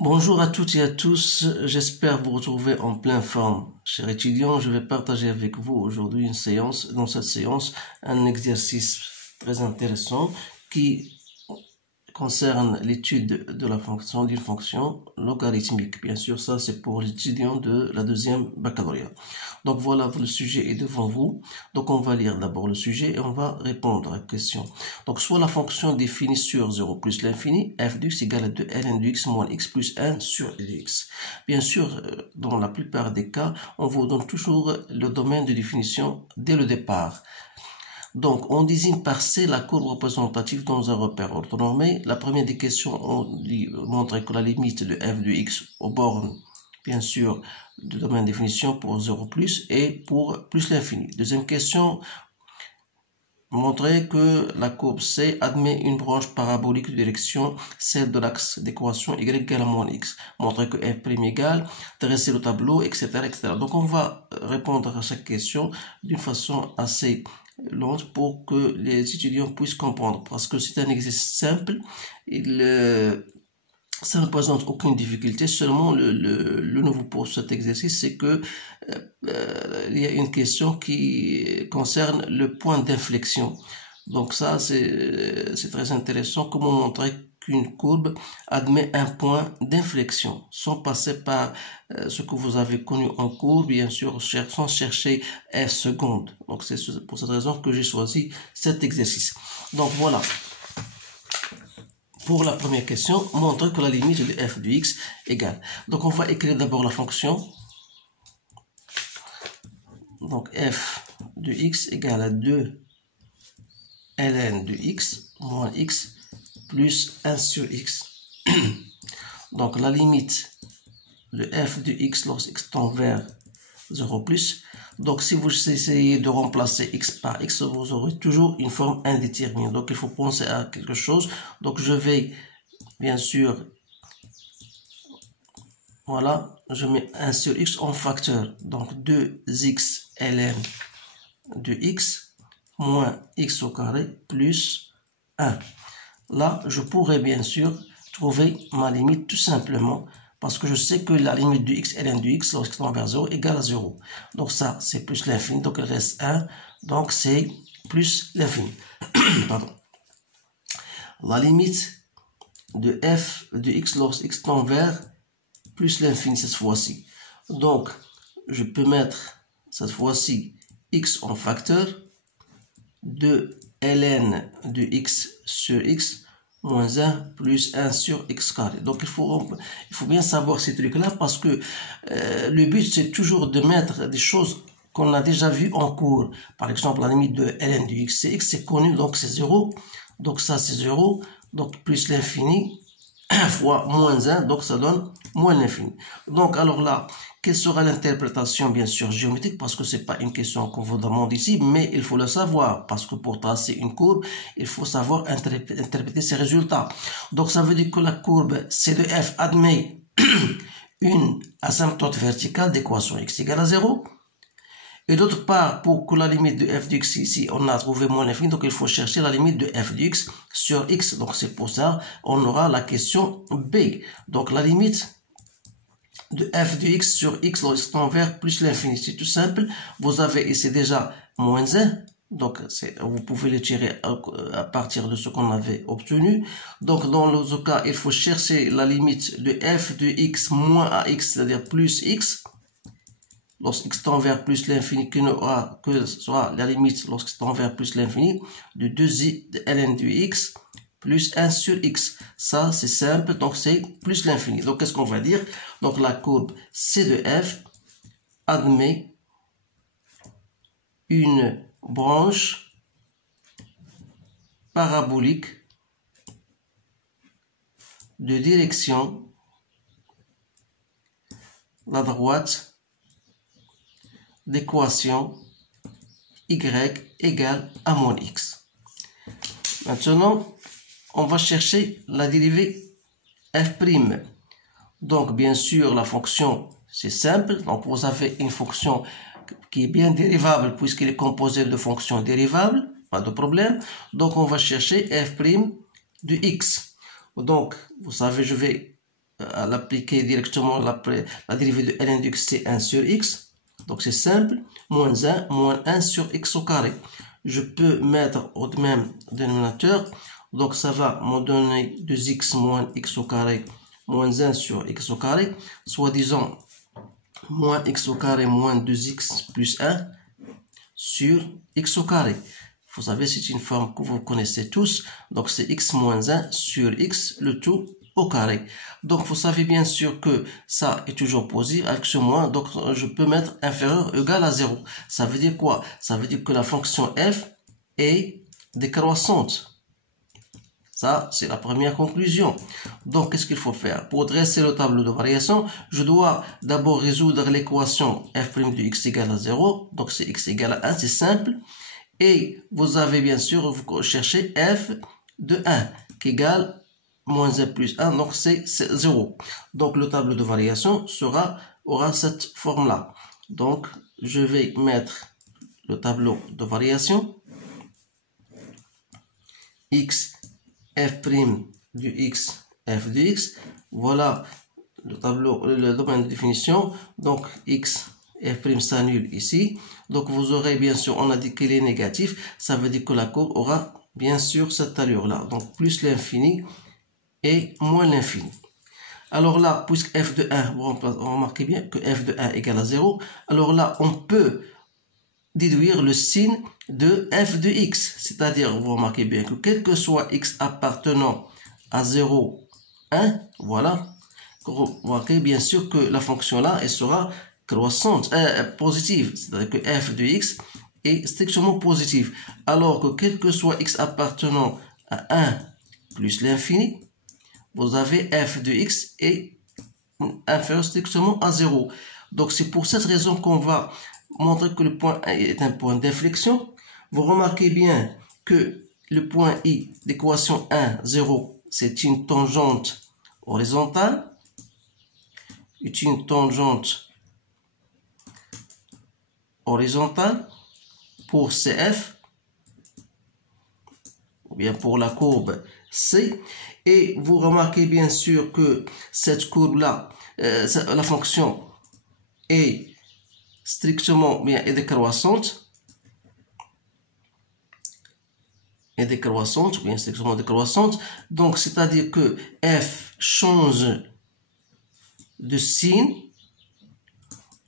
Bonjour à toutes et à tous, j'espère vous retrouver en pleine forme. Chers étudiants, je vais partager avec vous aujourd'hui dans cette séance, un exercice très intéressant qui concerne l'étude de la fonction d'une fonction logarithmique. Bien sûr, ça c'est pour les étudiants de la deuxième baccalauréat. Donc voilà, le sujet est devant vous. Donc on va lire d'abord le sujet et on va répondre à la question. Donc soit la fonction définie sur 0 plus l'infini, f de x égale à 2 ln de x moins x plus 1 sur x. Bien sûr, dans la plupart des cas, on vous donne toujours le domaine de définition dès le départ. Donc, on désigne par C la courbe représentative dans un repère orthonormé. La première des questions, on montre que la limite de f de x aux bornes, bien sûr, du domaine de définition pour 0 plus et pour plus l'infini. Deuxième question, montrer que la courbe C admet une branche parabolique de direction, celle de l'axe d'équation y égale à moins x. Montrer que f' égale, dresser le tableau, etc., etc. Donc, on va répondre à chaque question d'une façon assez lente pour que les étudiants puissent comprendre, parce que c'est un exercice simple, ça ne présente aucune difficulté, seulement le nouveau pour cet exercice, c'est que il y a une question qui concerne le point d'inflexion. Donc ça, c'est très intéressant, comment montrer qu'une courbe admet un point d'inflexion, sans passer par ce que vous avez connu en cours, bien sûr, sans chercher f seconde. Donc c'est pour cette raison que j'ai choisi cet exercice. Donc voilà. Pour la première question, montre que la limite de f de x égale. Donc on va écrire d'abord la fonction. Donc f de x égale à 2 ln de x moins x plus 1 sur x. Donc la limite de f de x lorsque x tend vers 0 plus. Donc si vous essayez de remplacer x par x, vous aurez toujours une forme indéterminée. Donc il faut penser à quelque chose. Donc je vais bien sûr, voilà, je mets 1 sur x en facteur. Donc 2x ln de x moins x au carré plus 1. Là, je pourrais bien sûr trouver ma limite tout simplement parce que je sais que la limite de x ln de x lorsqu'il tend vers 0 égale à 0. Donc ça, c'est plus l'infini, donc il reste 1. Donc c'est plus l'infini. Pardon. La limite de f de x lorsque x tend vers plus l'infini cette fois-ci. Donc, je peux mettre cette fois-ci x en facteur de ln de x sur x moins 1 plus 1 sur x carré. Donc, il faut bien savoir ces trucs-là parce que le but, c'est toujours de mettre des choses qu'on a déjà vues en cours. Par exemple, la limite de ln de x, c'est connu, donc c'est 0. Donc, ça, c'est 0. Donc, plus l'infini fois moins 1, donc ça donne moins l'infini. Donc, alors là, quelle sera l'interprétation, bien sûr, géométrique, parce que c'est pas une question qu'on vous demande ici, mais il faut le savoir, parce que pour tracer une courbe, il faut savoir interpréter ses résultats. Donc, ça veut dire que la courbe C de f admet une asymptote verticale d'équation x égale à 0. Et d'autre part, pour que la limite de f de x ici, on a trouvé moins l'infini, donc il faut chercher la limite de f de x sur x. Donc c'est pour ça, on aura la question B. Donc la limite de f de x sur x lorsqu'il tend vers plus l'infini, c'est tout simple. Vous avez ici déjà moins 1. Donc, vous pouvez le tirer à partir de ce qu'on avait obtenu. Donc, dans l'autre cas, il faut chercher la limite de f de x moins ax, c'est-à-dire plus x. Lorsqu'x tend vers plus l'infini, que soit la limite lorsqu'x tend vers plus l'infini de 2i de ln de x plus 1 sur x. Ça, c'est simple, donc c'est plus l'infini. Donc, qu'est-ce qu'on va dire? Donc, la courbe C de f admet une branche parabolique de direction la droite d'équation y égale à moins x. Maintenant, on va chercher la dérivée f'. Donc, bien sûr, la fonction, c'est simple. Donc, vous avez une fonction qui est bien dérivable puisqu'elle est composée de fonctions dérivables. Pas de problème. Donc, on va chercher f' de x. Donc, vous savez, je vais à l'appliquer directement la dérivée de ln de x, c'est 1 sur x. Donc c'est simple, moins 1 sur x au carré. Je peux mettre au même dénominateur, donc ça va me donner 2x moins x au carré, moins 1 sur x au carré, soit disant moins x au carré moins 2x plus 1 sur x au carré. Vous savez, c'est une forme que vous connaissez tous, donc c'est x moins 1 sur x, le tout au carré. Donc vous savez bien sûr que ça est toujours positif avec ce moins, donc je peux mettre inférieur ou égal à 0. Ça veut dire quoi? Ça veut dire que la fonction f est décroissante. Ça, c'est la première conclusion. Donc, qu'est-ce qu'il faut faire? Pour dresser le tableau de variation, je dois d'abord résoudre l'équation f' de x égale à 0. Donc, c'est x égale à 1, c'est simple. Et vous avez bien sûr, vous cherchez f de 1 qui égale moins 1 plus 1, donc c'est 0. Donc le tableau de variation aura cette forme-là. Donc je vais mettre le tableau de variation x f' du x f de x. Voilà le tableau, le domaine de définition. Donc x f' s'annule ici. Donc vous aurez bien sûr, on a dit qu'il est négatif, ça veut dire que la courbe aura bien sûr cette allure-là. Donc plus l'infini et moins l'infini. Alors là, puisque f de 1, vous remarquez bien que f de 1 égale à 0, alors là, on peut déduire le signe de f de x. C'est-à-dire, vous remarquez bien que quel que soit x appartenant à 0, 1, voilà, vous remarquez bien sûr que la fonction là, elle sera croissante, positive. C'est-à-dire que f de x est strictement positive. Alors que quel que soit x appartenant à 1 plus l'infini, vous avez f de x est inférieur strictement à 0. Donc c'est pour cette raison qu'on va montrer que le point est un point d'inflexion. Vous remarquez bien que le point I d'équation 1, 0, c'est une tangente horizontale. C'est une tangente horizontale pour CF, ou bien pour la courbe C. Et vous remarquez bien sûr que cette courbe-là, la fonction est strictement bien décroissante. Est décroissante, bien strictement décroissante. Donc, c'est-à-dire que f change de signe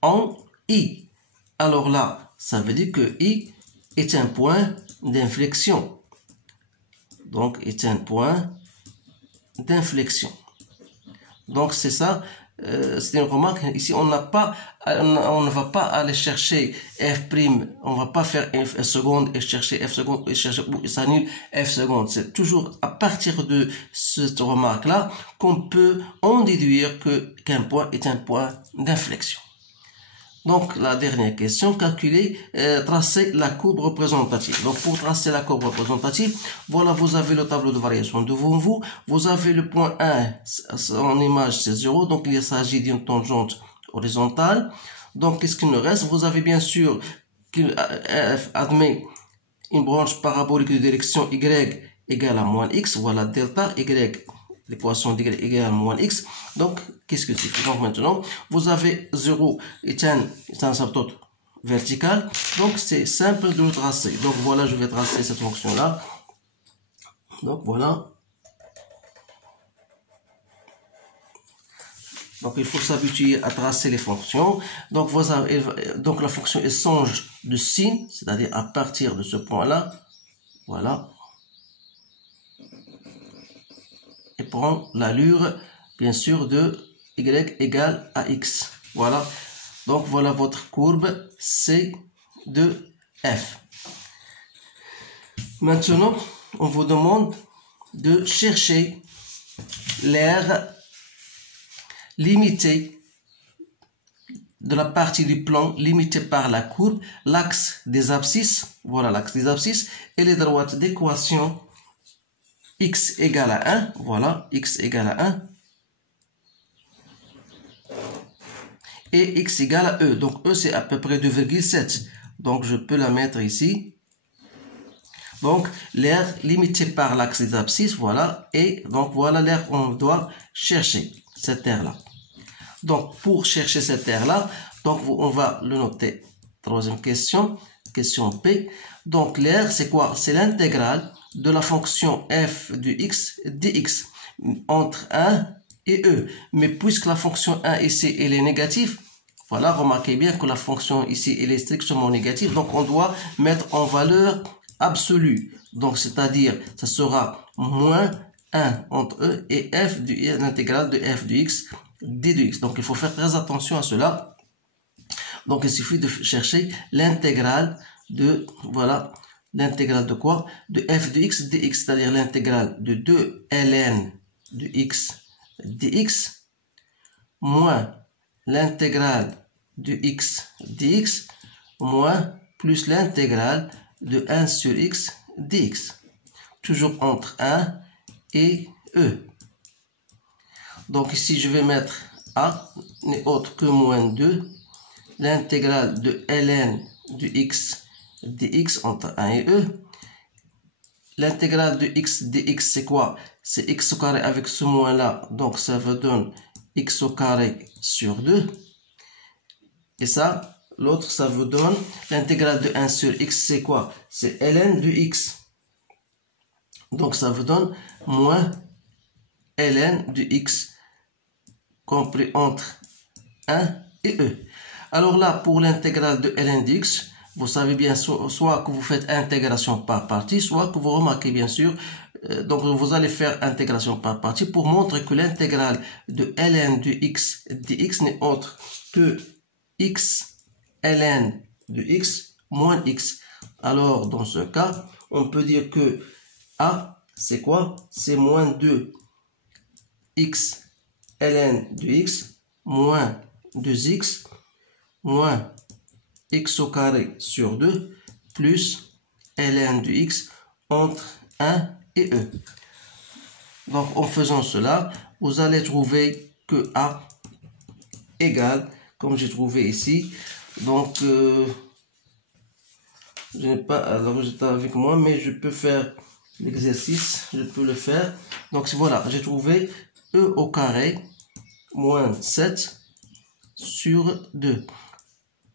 en I. Alors là, ça veut dire que I est un point d'inflexion. Donc, est un point d'inflexion. Donc, c'est ça. C'est une remarque. Ici, on ne va pas aller chercher f', on ne va pas faire f seconde et chercher f seconde et chercher où s'annule f seconde. C'est toujours à partir de cette remarque-là qu'on peut en déduire qu'un point est un point d'inflexion. Donc, la dernière question, tracer la courbe représentative. Donc, pour tracer la courbe représentative, voilà, vous avez le tableau de variation devant vous. Vous avez le point 1, en image, c'est 0. Donc, il s'agit d'une tangente horizontale. Donc, qu'est-ce qu'il nous reste? Vous avez bien sûr qu'il admet une branche parabolique de direction y égale à moins x. Voilà, delta y. L'équation d'y égale à moins x. Donc, qu'est-ce que c'est? Donc, maintenant, vous avez 0 est un asymptote vertical. Donc, c'est simple de le tracer. Donc, voilà, je vais tracer cette fonction-là. Donc, voilà. Donc, il faut s'habituer à tracer les fonctions. Donc, donc la fonction, elle change de signe, c'est-à-dire à partir de ce point-là. Voilà. Et prend l'allure, bien sûr, de y égale à x. Voilà. Donc, voilà votre courbe C de F. Maintenant, on vous demande de chercher l'aire limitée de la partie du plan limitée par la courbe, l'axe des abscisses. Voilà l'axe des abscisses et les droites d'équation x égale à 1, voilà, x égale à 1, et x égale à E, donc E c'est à peu près 2,7, donc je peux la mettre ici, Donc, l'aire limitée par l'axe des abscisses, voilà. Et donc, voilà l'aire qu'on doit chercher, cette aire-là. Donc, pour chercher cette aire-là, donc on va le noter. Troisième question, question P. Donc, l'aire, c'est quoi? C'est l'intégrale de la fonction f de x dx entre 1 et e. Mais puisque la fonction 1 ici, elle est négative, voilà, remarquez bien que la fonction ici, elle est strictement négative. Donc, on doit mettre en valeur absolue. Donc, c'est-à-dire, ça sera moins 1 entre e et f de l'intégrale de f de x d de x. Donc, il faut faire très attention à cela. Donc, il suffit de chercher l'intégrale de, voilà, l'intégrale de quoi? De f de x dx, c'est-à-dire l'intégrale de 2 ln de x dx moins l'intégrale de x dx moins plus l'intégrale de 1 sur x dx. Toujours entre 1 et e. Donc ici, je vais mettre a n'est autre que moins 2, l'intégrale de ln de x dx entre 1 et e. L'intégrale de x dx, c'est quoi? C'est x au carré avec ce moins-là, donc ça vous donne x au carré sur 2. Et ça, l'autre, ça vous donne l'intégrale de 1 sur x, c'est quoi? C'est ln de x. Donc ça vous donne moins ln de x compris entre 1 et e. Alors là, pour l'intégrale de ln de x, vous savez bien soit que vous faites intégration par partie, soit que vous remarquez bien sûr, donc vous allez faire intégration par partie pour montrer que l'intégrale de ln de x dx n'est autre que x ln de x moins x. Alors dans ce cas, on peut dire que a, c'est quoi? C'est moins 2 x ln de x moins 2x moins x au carré sur 2 plus ln de x entre 1 et e. Donc en faisant cela, vous allez trouver que a égale, comme j'ai trouvé ici, donc je n'ai pas la résultat avec moi, mais je peux faire l'exercice, je peux le faire. Donc voilà, j'ai trouvé e au carré moins 7 sur 2.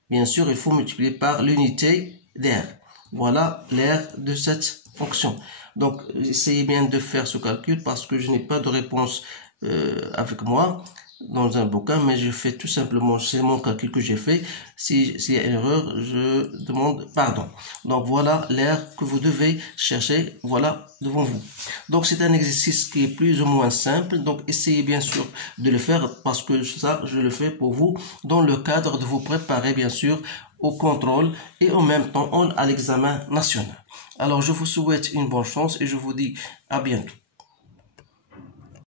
Bien sûr, il faut multiplier par l'unité d'aire. Voilà l'aire de cette fonction. Donc, essayez bien de faire ce calcul parce que je n'ai pas de réponse avec moi dans un bouquin, mais je fais tout simplement, c'est mon calcul que j'ai fait. S'il y a une erreur, je demande pardon. Donc, voilà l'aire que vous devez chercher, voilà, devant vous. Donc, c'est un exercice qui est plus ou moins simple. Donc, essayez bien sûr de le faire parce que ça, je le fais pour vous dans le cadre de vous préparer, bien sûr, au contrôle et en même temps à l'examen national. Alors, je vous souhaite une bonne chance et je vous dis à bientôt.